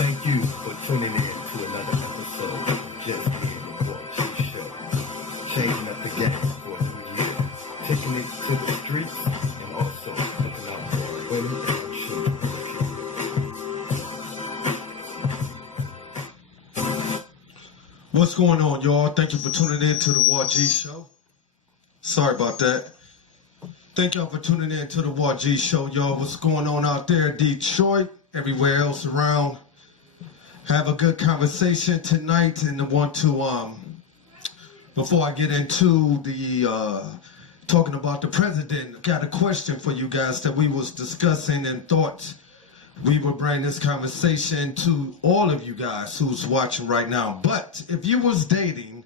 Thank you for tuning in to another episode of Just Being the Boy G Show. Changing up the game for a new year. Taking it to the streets and also looking out for our women and our children. What's going on, y'all? Thank you for tuning in to the War G Show. Sorry about that. Thank y'all for tuning in to the War G Show, y'all. What's going on out there in Detroit, everywhere else around? Have a good conversation tonight, and I want to, before I get into the talking about the president, got a question for you guys that we was discussing and thought we would bring this conversation to all of you guys who's watching right now. But if you was dating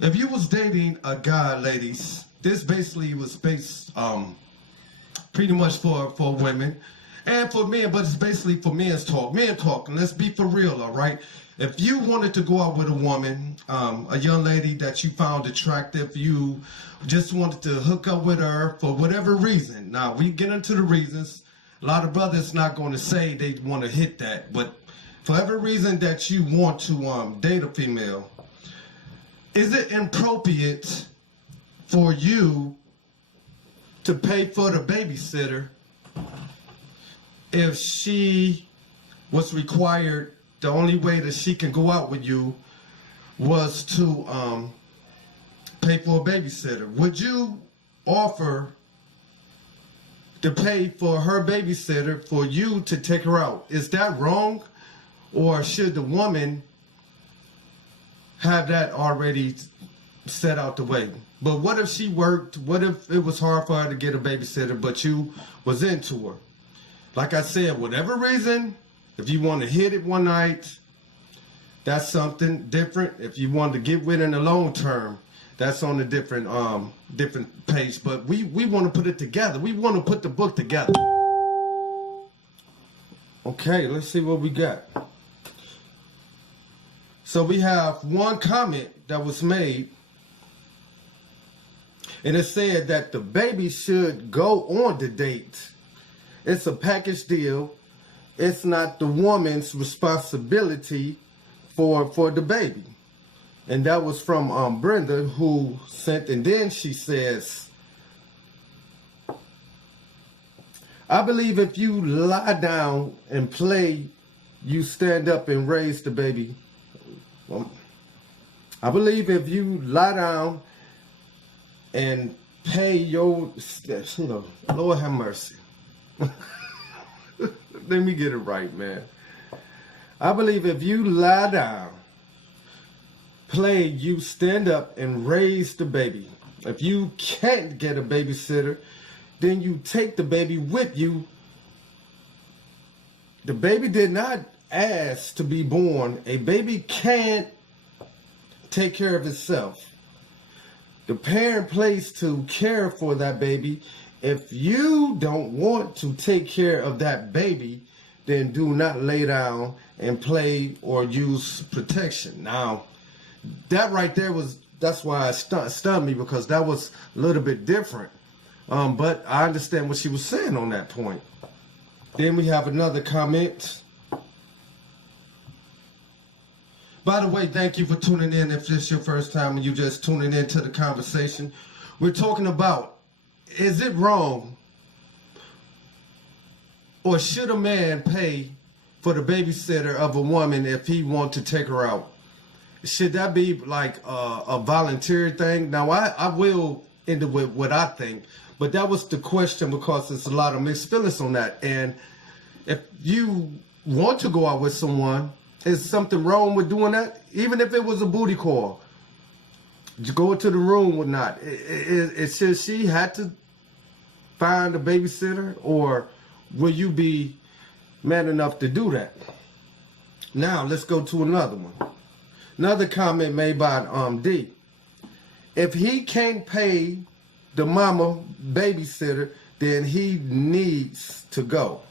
a guy, ladies, this basically was based pretty much for women and for men, but it's basically for men's talk. Men talking, let's be for real, all right? If you wanted to go out with a woman, a young lady that you found attractive, you just wanted to hook up with her for whatever reason. Now, we get into the reasons. A lot of brothers not going to say they want to hit that, but for every reason that you want to date a female, is it appropriate for you to pay for the babysitter if she was required, the only way that she can go out with you was to pay for a babysitter? Would you offer to pay for her babysitter for you to take her out? Is that wrong? Or should the woman have that already set out the way? But what if she worked? What if it was hard for her to get a babysitter, but you was into her? Like I said, whatever reason, if you want to hit it one night, that's something different. If you want to get with it in the long term, that's on a different page. But we want to put it together. We want to put the book together. Okay, let's see what we got. So we have one comment that was made, and it said that the baby should go on the date. It's a package deal. It's not the woman's responsibility for the baby. And that was from Brenda, who sent, and then she says, I believe if you lie down and play, you stand up and raise the baby. I believe if you lie down and pay your, Lord have mercy. Let me get it right, man. I believe if you lie down, play, you stand up and raise the baby. If you can't get a babysitter, then you take the baby with you. The baby did not ask to be born. A baby can't take care of itself. The parent plays to care for that baby. If you don't want to take care of that baby, then do not lay down and play or use protection. Now, that right there that's why it stunned me, because that was a little bit different. But I understand what she was saying on that point. Then we have another comment. By the way, thank you for tuning in. If this is your first time and you just tuning into the conversation, we're talking about, is it wrong or should a man pay for the babysitter of a woman if he wants to take her out? Should that be like a volunteer thing? Now, I will end it with what I think, but that was the question because there's a lot of mixed feelings on that. And if you want to go out with someone, is something wrong with doing that? Even if it was a booty call, you go into the room or not? Should she had to find a babysitter, or will you be man enough to do that? Now, let's go to another one. Another comment made by D. If he can't pay the mama babysitter, then he needs to go.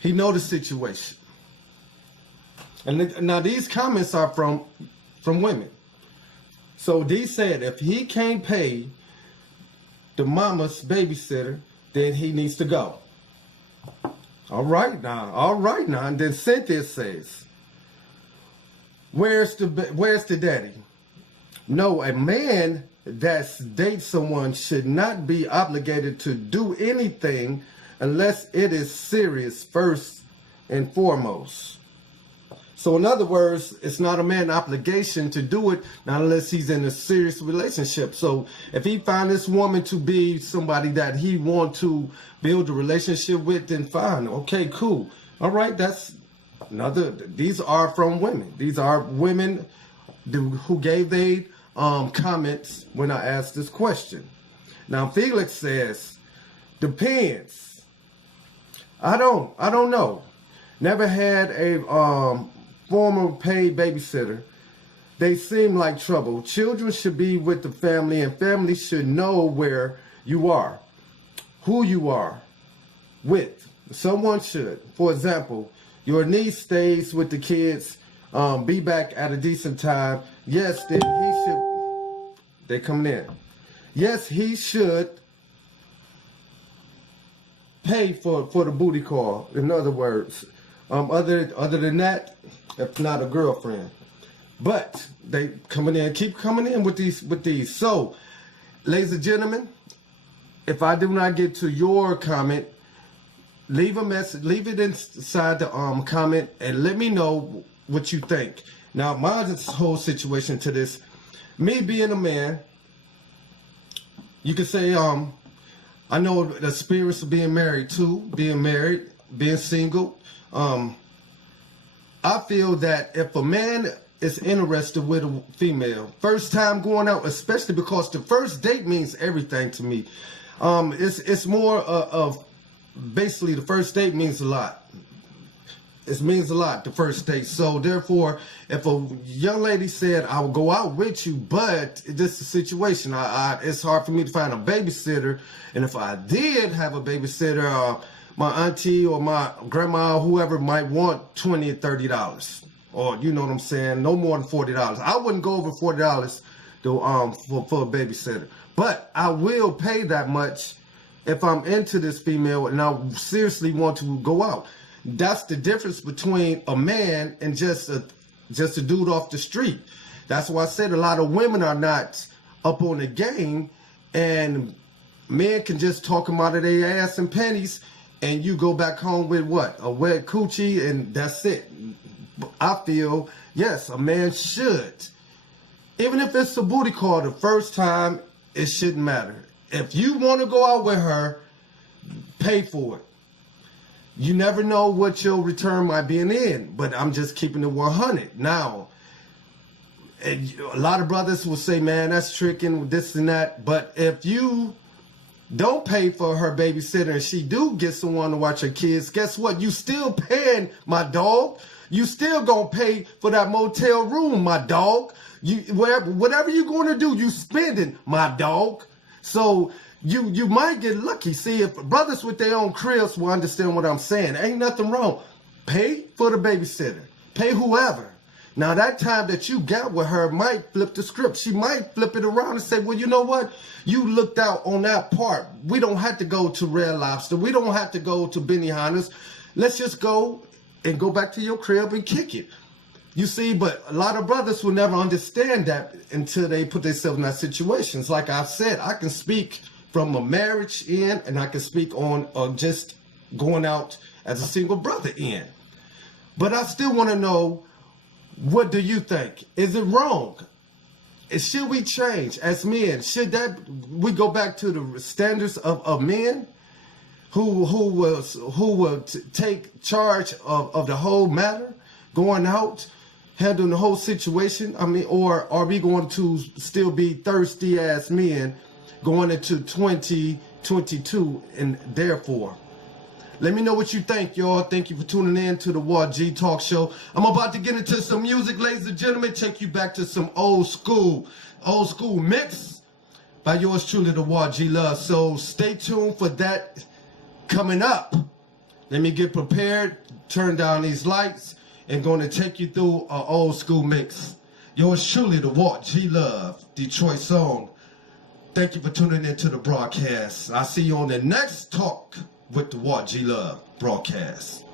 He know the situation. And now these comments are from women. So D said if he can't pay the mama's babysitter, then he needs to go. All right now. And then Cynthia says, where's the daddy? No, a man that dates someone should not be obligated to do anything unless it is serious first and foremost. So in other words, it's not a man's obligation to do it, not unless he's in a serious relationship. So if he find this woman to be somebody that he want to build a relationship with, then fine. Okay, cool. All right, that's another. These are from women. These are women who gave their comments when I asked this question. Now Felix says, depends. I don't know. Never had a former paid babysitter. They seem like trouble. Children should be with the family, and family should know where you are, who you are with. Someone should. For example, your niece stays with the kids, be back at a decent time. Yes, then he should. They coming in. Yes, he should pay for the booty call. In other words, other than that, if not a girlfriend. But they keep coming in with these. So, ladies and gentlemen, if I do not get to your comment, leave a message, leave it inside the comment, and let me know what you think. Now, my whole situation to this, me being a man, you could say, I know the spirits of being married too, being single. I feel that if a man is interested with a female, first time going out, especially because the first date means everything to me. It's more of basically the first date means a lot. It means a lot, the first date. So therefore, if a young lady said, I will go out with you, but this is a situation, it's hard for me to find a babysitter. And if I did have a babysitter, my auntie or my grandma or whoever might want $20 and $30, or you know what I'm saying, no more than $40. I wouldn't go over $40 for a babysitter, but I will pay that much if I'm into this female and I seriously want to go out. That's the difference between a man and just a dude off the street. That's why I said a lot of women are not up on the game, and men can just talk them out of their ass and panties. And you go back home with what? A wet coochie, and that's it. I feel, yes, a man should. Even if it's a booty call the first time, it shouldn't matter. If you want to go out with her, pay for it. You never know what your return might be in, but I'm just keeping it 100. Now, a lot of brothers will say, man, that's tricking, this and that. But if you don't pay for her babysitter and she do get someone to watch her kids, guess what? You still paying, my dog. You still gonna pay for that motel room, my dog. Whatever you're gonna do, you spending, my dog. So you might get lucky. See, if brothers with their own cribs will understand what I'm saying, ain't nothing wrong. Pay for the babysitter. Pay whoever. Now, that time that you got with her might flip the script. She might flip it around and say, well, you know what? You looked out on that part. We don't have to go to Red Lobster. We don't have to go to Benihana's. Let's just go and go back to your crib and kick it. You see, but a lot of brothers will never understand that until they put themselves in that situation. Like I've said, I can speak from a marriage end, and I can speak on just going out as a single brother end. But I still want to know, what do you think? Is it wrong? Should we change as men? Should we go back to the standards of men who will take charge of the whole matter, going out, handling the whole situation? I mean, or are we going to still be thirsty ass men going into 2022, and therefore? Let me know what you think, y'all. Thank you for tuning in to the Ward G Talk Show. I'm about to get into some music, ladies and gentlemen. Take you back to some old school mix by yours truly, the Ward G Love. So stay tuned for that coming up. Let me get prepared, turn down these lights, and going to take you through an old school mix. Yours truly, the Ward G Love, Detroit song. Thank you for tuning in to the broadcast. I'll see you on the next talk with the What G Love broadcast.